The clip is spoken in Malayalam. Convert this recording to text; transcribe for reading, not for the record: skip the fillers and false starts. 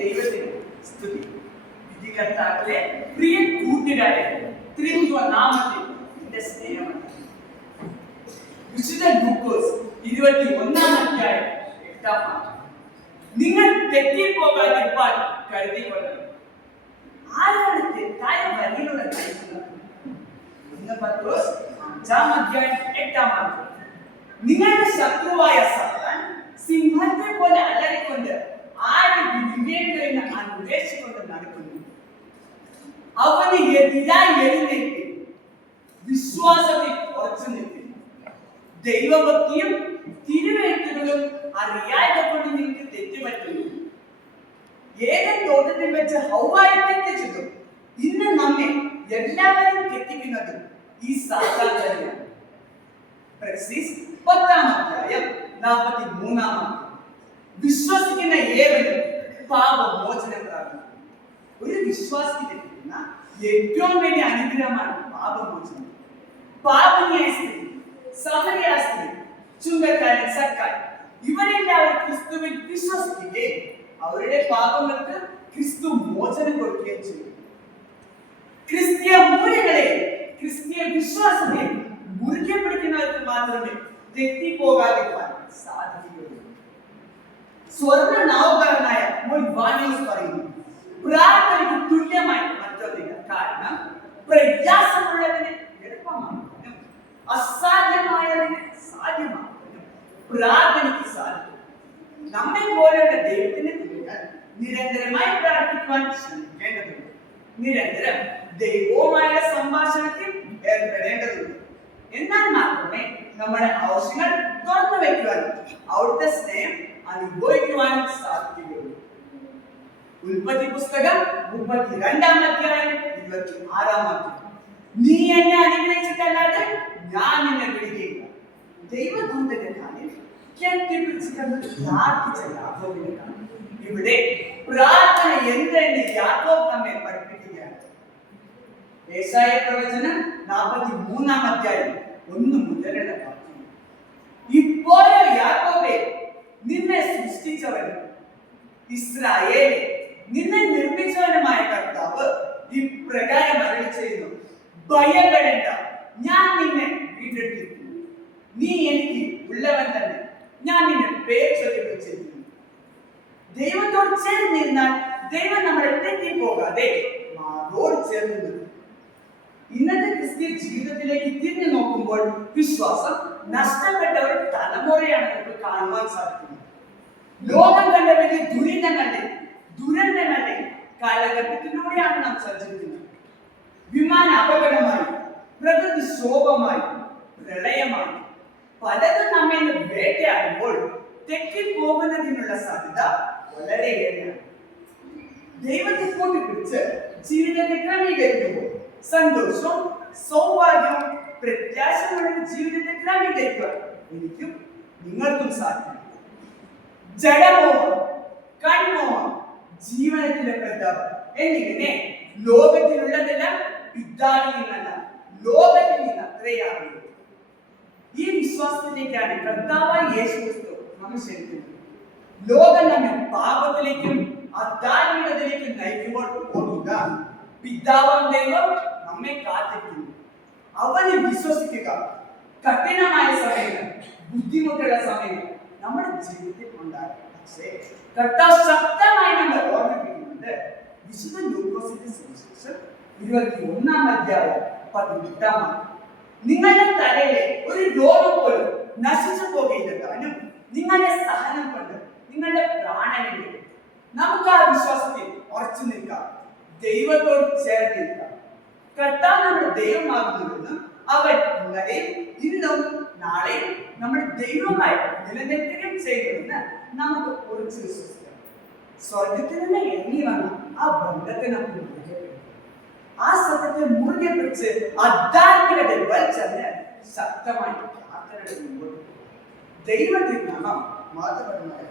ദൈവത്തിന് സ്തുതി. വിധികർത്താക്കളെ പ്രിയ കൂട്ടുകാരെ, ത്രിത്വ നാമത്തിൽ എന്റെ സ്നേഹമാണ്. വിശുദ്ധ ലൂക്കോസ് 21-8 നിങ്ങൾ തെറ്റിപ്പോകാതിരിക്കാൻ കരുതിക്കൊള്ളണം. ആരാണ് തെറ്റായ വഴിയിലൂടെ നയിക്കുന്നത്? 1 പത്രോസ് 5-8 നിങ്ങളുടെ ശത്രുവായ സാത്താൻ സിംഹത്തെ പോലെ അലറിക്കൊണ്ട് ആരെ വിധിക്കേണ്ടതെന്ന് അന്വേഷിച്ചുകൊണ്ട് നടക്കുന്നു. അവന് എതിരായി എഴുന്നേറ്റ് വിശ്വാസത്തിൽ ഉറച്ചു നിൽക്കുന്നു. ദൈവഭക്തിയും തിരുവെഴുത്തുകളും അറിയാതെ കൊണ്ട് നിങ്ങൾക്ക് തെറ്റുപറ്റുന്നു. ഏതൻ തോട്ടത്തിൽ വെച്ച് ഹൗവായെ തെറ്റിച്ചതും ഇന്ന് നമ്മെ എല്ലാവരെയും തെറ്റിക്കുന്നതും ഈ സാത്താൻ തന്നെയാണ്. പ്രക്സിസ് 10-43 വിശ്വസിക്കുന്ന ഏവരും പാപമോചനം പ്രാപിക്കും. ഒരു വിശ്വാസിക്ക് ലഭിക്കുന്ന ഏറ്റവും വലിയ അനുഗ്രഹമാണ് പാപമോചനം. പാപിനിയായ സ്ത്രീ, സമരിയ സ്ത്രീ, ചുങ്കക്കാരൻ, സർക്കാർ ഇവരെല്ലാവരും ക്രിസ്തുവിൽ വിശ്വസിക്കുകയും അവരുടെ പാപങ്ങൾക്ക് ക്രിസ്തു മോചനം കൊടുക്കുകയും ചെയ്യും. ക്രിസ്തീയ മൂല്യങ്ങളെയും ക്രിസ്തീയ വിശ്വാസത്തെയും മുറുകെ പിടിക്കുന്നവർക്ക് മാത്രമേ തെറ്റിപ്പോകാതിരിക്കാൻ സാധിക്കുകയുള്ളൂ. സ്വർണ്ണ നവകരനായ വാനിയോസ് പറയുന്നു, പ്രാർത്ഥനയ്ക്ക് തുല്യമായി മറ്റൊന്നില്ല. കാരണം പ്രയാസമുള്ളതിന് എളുപ്പമാകുന്നു, അസാധ്യമായതിന് സാധ്യമാകുന്നു പ്രാർത്ഥനയ്ക്ക് സാധിക്കും. നമ്മെ പോലെയുള്ള ദൈവത്തിന്റെ കുഞ്ഞുങ്ങൾ നിരന്തരമായി പ്രാർത്ഥിക്കുവാൻ ശ്രമിക്കേണ്ടതുണ്ട്. നിരന്തരം ദൈവവുമായ സംഭാഷണത്തിൽ ഏർപ്പെടേണ്ടതുണ്ട്. എന്നാൽ മാത്രമേ നമ്മുടെ ആവശ്യങ്ങൾ തുറന്നു വയ്ക്കുവാനും അവിടുത്തെ സ്നേഹം അനുഭവിക്കുവാനും സാധിക്കുകയുള്ളൂ. ഉൽപ്പത്തി പുസ്തകം 32-26 നീ എന്നെ അനുഗ്രഹിച്ചിട്ടല്ലാതെ ഞാൻ നിന്നെ വിടുകയില്ല. ദൈവദൂതന്റെ കാലിൽ കെട്ടിപ്പിടിച്ചിട്ട് പ്രാർത്ഥിച്ച യാക്കോബിനെ കാണും. ഇവിടെ പ്രാർത്ഥന എന്തെന്ന് യാക്കോബ് നമ്മെ പഠിപ്പിക്കുകയാണ്. യേശയ്യാ പ്രവചനം 43-1-2 ഇപ്പോഴോ യാക്കോബേ, നിന്നെ സൃഷ്ടിച്ചവനും ഇസ്രായേലേ, നിന്നെ നിർമ്മിച്ചവനുമായ കർത്താവ് ഇപ്രകാരം അരുളി ചെയ്യുന്നു, ഭയപ്പെടേണ്ട, ഞാൻ നിന്നെ വീണ്ടെടുത്തിരിക്കുന്നു. നീ എനിക്ക് ഉള്ളവൻ തന്നെ, ഞാൻ നിന്നെ പേര് ചൊല്ലി വിളിച്ചിരിക്കുന്നു. ദൈവത്തോട് ചേർന്നിരുന്നാൽ ദൈവം നമ്മളെ തെറ്റിപ്പോകാതെ മാറോട് ചേർന്ന് നിൽക്കും. ഇന്നത്തെ ക്രിസ്തീയ ജീവിതത്തിലേക്ക് തിരിഞ്ഞു നോക്കുമ്പോൾ വിശ്വാസം നഷ്ടപ്പെട്ട ഒരു തലമുറയാണ് നമുക്ക് കാണുവാൻ സാധിക്കുന്നത്. ലോകം കണ്ട വലിയ ദുരന്തങ്ങളുടെ കാലഘട്ടത്തിലൂടെയാണ് നാം സഞ്ചരിക്കുന്നത്. വിമാന അപകടമായി, പ്രകൃതി ക്ഷോഭമായി, പ്രളയമായി പലതും നമ്മെ വേട്ടയാടുമ്പോൾ തെറ്റിപ്പോകുന്നതിനുള്ള സാധ്യത വളരെയേറെയാണ്. ദൈവത്തെ കൂട്ടിപ്പിടിച്ച് ജീവിതത്തെ ക്രമീകരിക്കുമ്പോൾ സന്തോഷവും സൗഭാഗ്യവും പ്രത്യാശയുള്ള ജീവിതത്തെ ക്രമീകരിക്കുക എനിക്കും നിങ്ങൾക്കും സാധിക്കും. ജഡമോഹം, കൺമോഹം, ജീവനത്തിലെ പ്രതാപം എന്നിങ്ങനെ ലോകത്തിലുള്ളതെല്ലാം പിതാവിൽ നിന്നല്ല, ലോകത്തിൽ നിന്ന് അത്രയാണ്. ഈ വിശ്വാസത്തിലേക്കാണ് കർത്താവായ യേശു ക്രിസ്തു നമ്മെ ക്ഷണിക്കുന്നത്. ലോകം നമ്മെ പാപത്തിലേക്കും അധാർമികതയിലേക്കും നയിക്കുമ്പോൾ ഓർക്കുക, പിതാവാം ദൈവം നമ്മെ കാത്തിരിക്കുന്നു. അവനെ വിശ്വസിക്കുക. കഠിനമായ സമയങ്ങൾ, ബുദ്ധിമുട്ടുള്ള സമയങ്ങൾ നമ്മുടെ ജീവിതത്തിൽ ഉണ്ടാകും. പക്ഷേ കർത്താവ് ശക്തമായി നമ്മളെ ഓർമ്മിപ്പിക്കുന്നുണ്ട്. വിശുദ്ധ ലൂക്കോസിന്റെ സുവിശേഷം 21-18 നിങ്ങളുടെ തലയിലെ ഒരു രോഗം പോലും നശിച്ചു പോകയില്ല. കാരണം നിങ്ങളുടെ സഹനം കൊണ്ട് നിങ്ങളുടെ പ്രാണനെ നമുക്ക് ആ വിശ്വാസത്തിൽ ഉറച്ചു നിൽക്കാം. ദൈവത്തോട് ചേർന്ന് നിൽക്കാം. കർത്താവ് നമ്മുടെ ദൈവമാകുന്നുവെന്നും അവൻ ഇന്നലെയും ഇന്നും നാളെയും നമ്മുടെ ദൈവമായി നിലനിൽക്കുകയും ചെയ്യുമെന്ന് നമുക്ക് ഉറച്ചു വിശ്വസിക്കാം. സ്വർഗത്തിൽ നിന്ന് ഇറങ്ങി വന്ന ആ ബന്ധത്തെ നമുക്ക് മുറുകെ പിടിക്കാം. ആ സത്യത്തെ മുറുകെ പിടിച്ച് അധാർമികത വലിച്ചെന്ന് ശക്തമായി പ്രാർത്ഥനയുടെ മുമ്പോട്ട് ദൈവത്തിൽ നാം മാത്രപരമായ